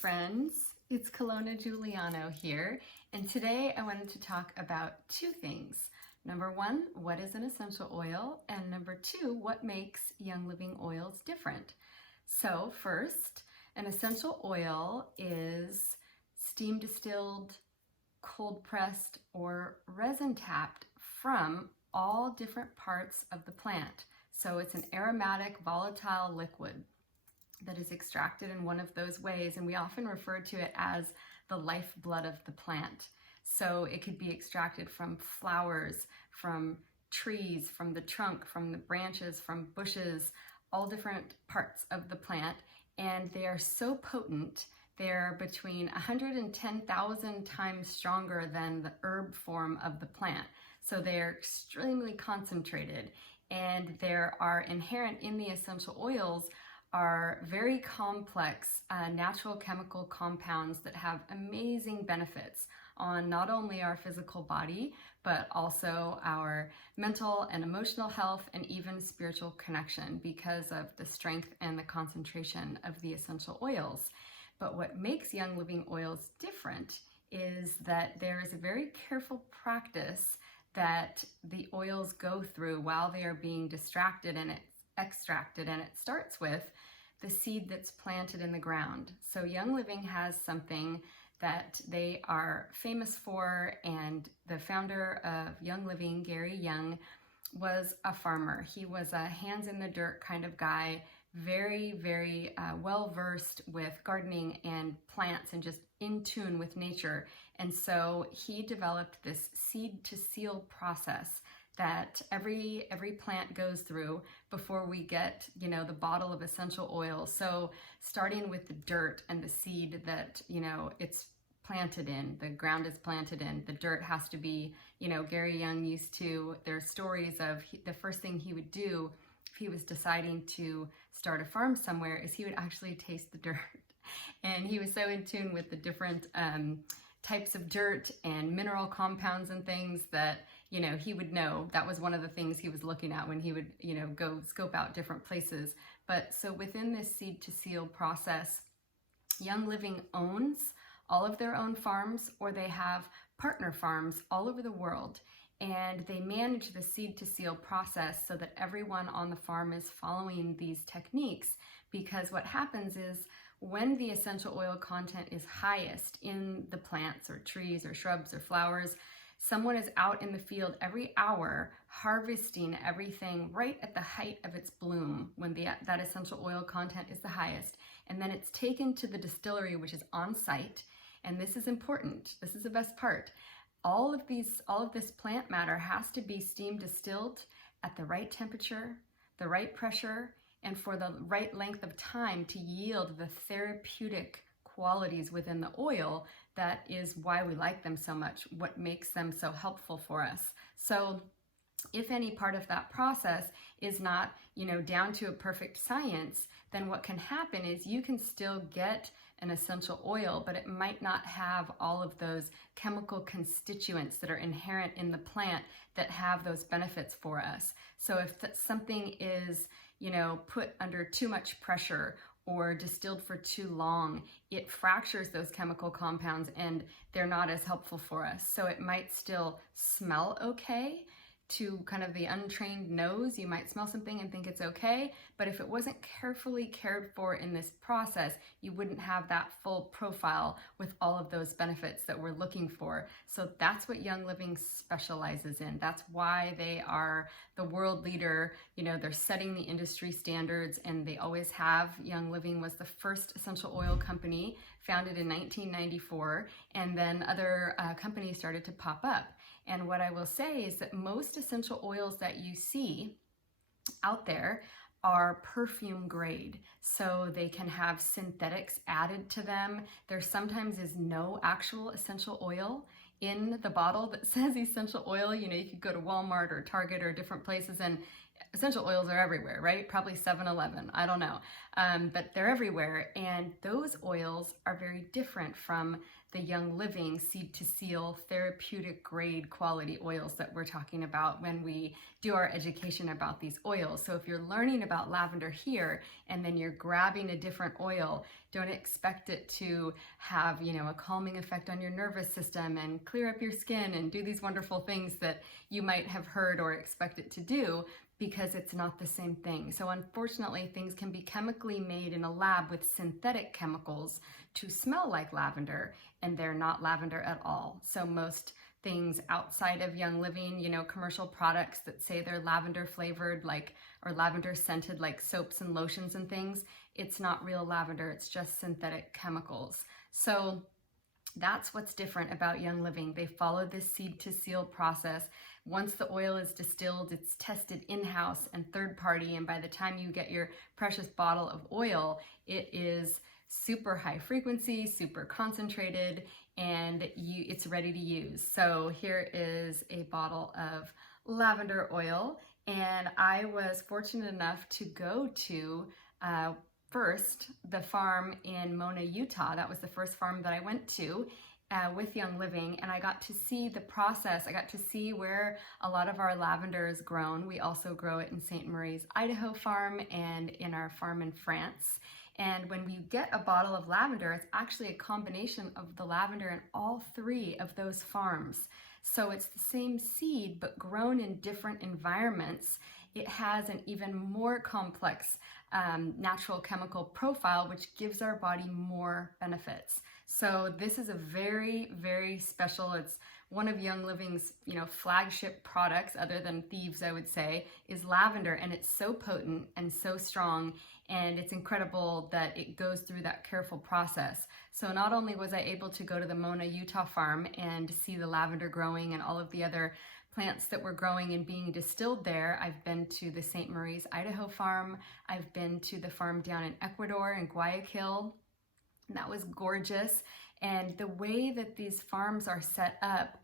friends, it's Colonna Giuliano here, and today I wanted to talk about two things. Number one, what is an essential oil? And number two, what makes Young Living oils different? So first, an essential oil is steam distilled, cold pressed, or resin tapped from all different parts of the plant. So it's an aromatic, volatile liquid that is extracted in one of those ways, and we often refer to it as the lifeblood of the plant. So it could be extracted from flowers, from trees, from the trunk, from the branches, from bushes, all different parts of the plant, and they are so potent. They're between 110,000 times stronger than the herb form of the plant. So they're extremely concentrated, and there are inherent in the essential oils are very complex natural chemical compounds that have amazing benefits on not only our physical body, but also our mental and emotional health and even spiritual connection because of the strength and the concentration of the essential oils. But what makes Young Living oils different is that there is a very careful practice that the oils go through while they are being extracted, and it starts with the seed that's planted in the ground. So Young Living has something that they are famous for, and the founder of Young Living, Gary Young, was a farmer. He was a hands in the dirt kind of guy, very well versed with gardening and plants and just in tune with nature. And so he developed this seed to seal process that every plant goes through before we get, the bottle of essential oil. So starting with the dirt and the seed that, it's planted in, the ground is planted in, the dirt has to be, Gary Young there's stories of the first thing he would do if he was deciding to start a farm somewhere is he would actually taste the dirt. And he was so in tune with the different types of dirt and mineral compounds and things that, he would know. That was one of the things he was looking at when he would, go scope out different places. But so within this seed to seal process, Young Living owns all of their own farms, or they have partner farms all over the world. And they manage the seed to seal process so that everyone on the farm is following these techniques, because what happens is when the essential oil content is highest in the plants or trees or shrubs or flowers, someone is out in the field every hour harvesting everything right at the height of its bloom when that essential oil content is the highest. And then it's taken to the distillery, which is on site. And this is important. This is the best part. All of this plant matter has to be steam distilled at the right temperature, the right pressure, and for the right length of time to yield the therapeutic qualities within the oil. That is why we like them so much, what makes them so helpful for us. So if any part of that process is not, down to a perfect science, then what can happen is you can still get an essential oil, but it might not have all of those chemical constituents that are inherent in the plant that have those benefits for us. So if something is, put under too much pressure or distilled for too long, it fractures those chemical compounds and they're not as helpful for us. So it might still smell okay. To kind of the untrained nose, you might smell something and think it's okay, but if it wasn't carefully cared for in this process, you wouldn't have that full profile with all of those benefits that we're looking for. So that's what Young Living specializes in. That's why they are the world leader. They're setting the industry standards, and they always have. Young Living was the first essential oil company, founded in 1994, and then other companies started to pop up. And what I will say is that most essential oils that you see out there are perfume grade. So they can have synthetics added to them. There sometimes is no actual essential oil in the bottle that says essential oil. You could go to Walmart or Target or different places, and essential oils are everywhere, right? Probably 7-Eleven, I don't know. But they're everywhere. And those oils are very different from the Young Living seed to seal therapeutic grade quality oils that we're talking about when we do our education about these oils. So if you're learning about lavender here and then you're grabbing a different oil, don't expect it to have, a calming effect on your nervous system and clear up your skin and do these wonderful things that you might have heard or expect it to do, because it's not the same thing. So unfortunately, things can be chemically made in a lab with synthetic chemicals to smell like lavender, and they're not lavender at all. So most things outside of Young Living, commercial products that say they're lavender flavored, or lavender scented, like soaps and lotions and things, it's not real lavender, it's just synthetic chemicals. So that's what's different about Young Living. They follow this seed to seal process. Once the oil is distilled, it's tested in-house and third party, and by the time you get your precious bottle of oil, it is super high frequency, super concentrated, and it's ready to use. So here is a bottle of lavender oil, and I was fortunate enough to go to first the farm in Mona, Utah. That was the first farm that I went to with Young Living, and I got to see the process. I got to see where a lot of our lavender is grown. We also grow it in St. Marie's, Idaho farm and in our farm in France. And when you get a bottle of lavender, it's actually a combination of the lavender in all three of those farms. So it's the same seed, but grown in different environments. It has an even more complex natural chemical profile, which gives our body more benefits. So this is a very, very special, it's one of Young Living's, flagship products, other than Thieves, I would say, is lavender. And it's so potent and so strong. And it's incredible that it goes through that careful process. So not only was I able to go to the Mona, Utah farm and see the lavender growing and all of the other plants that were growing and being distilled there, I've been to the St. Marie's, Idaho farm. I've been to the farm down in Ecuador in Guayaquil. And that was gorgeous. And the way that these farms are set up,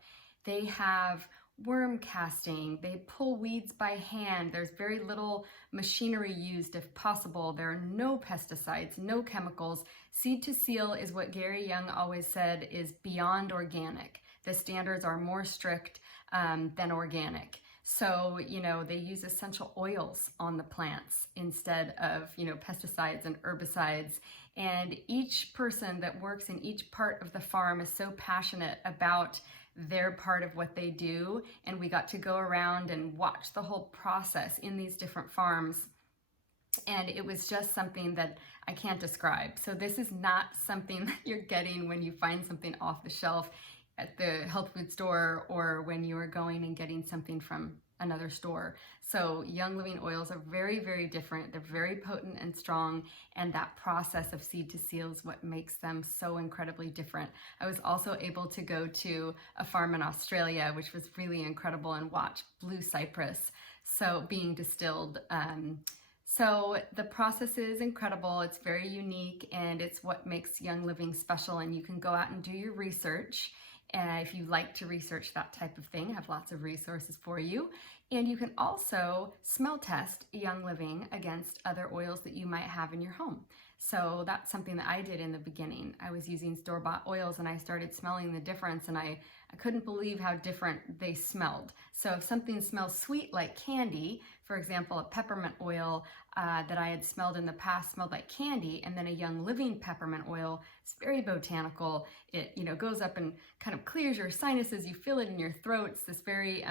they have worm casting, they pull weeds by hand, there's very little machinery used if possible, there are no pesticides, no chemicals. Seed to seal is what Gary Young always said is beyond organic. The standards are more strict than organic. So, they use essential oils on the plants instead of, pesticides and herbicides. And each person that works in each part of the farm is so passionate about their part of what they do. And we got to go around and watch the whole process in these different farms. And it was just something that I can't describe. So this is not something that you're getting when you find something off the shelf at the health food store or when you are going and getting something from another store. So Young Living oils are very, very different. They're very potent and strong, and that process of seed to seal is what makes them so incredibly different. I was also able to go to a farm in Australia, which was really incredible, and watch blue cypress being distilled. So the process is incredible, it's very unique, and it's what makes Young Living special. And you can go out and do your research. If you like to research that type of thing, I have lots of resources for you. And you can also smell test Young Living against other oils that you might have in your home. So that's something that I did in the beginning. I was using store-bought oils and I started smelling the difference, and I couldn't believe how different they smelled. So if something smells sweet like candy, for example, a peppermint oil that I had smelled in the past smelled like candy, and then a Young Living peppermint oil, it's very botanical. It goes up and kind of clears your sinuses. You feel it in your throat. It's this very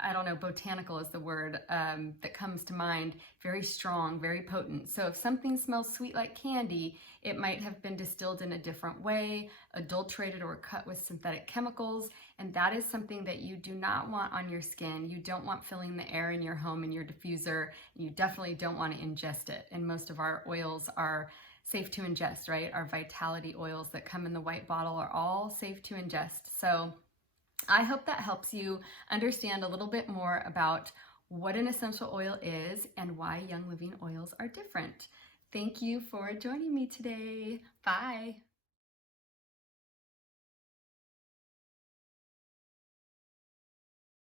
I don't know, botanical is the word that comes to mind. Very strong, very potent. So if something smells sweet like candy, it might have been distilled in a different way, adulterated or cut with synthetic chemicals. And that is something that you do not want on your skin. You don't want filling the air in your home in your diffuser. You definitely don't want to ingest it. And most of our oils are safe to ingest, right? Our Vitality oils that come in the white bottle are all safe to ingest. So I hope that helps you understand a little bit more about what an essential oil is and why Young Living oils are different. Thank you for joining me today. Bye.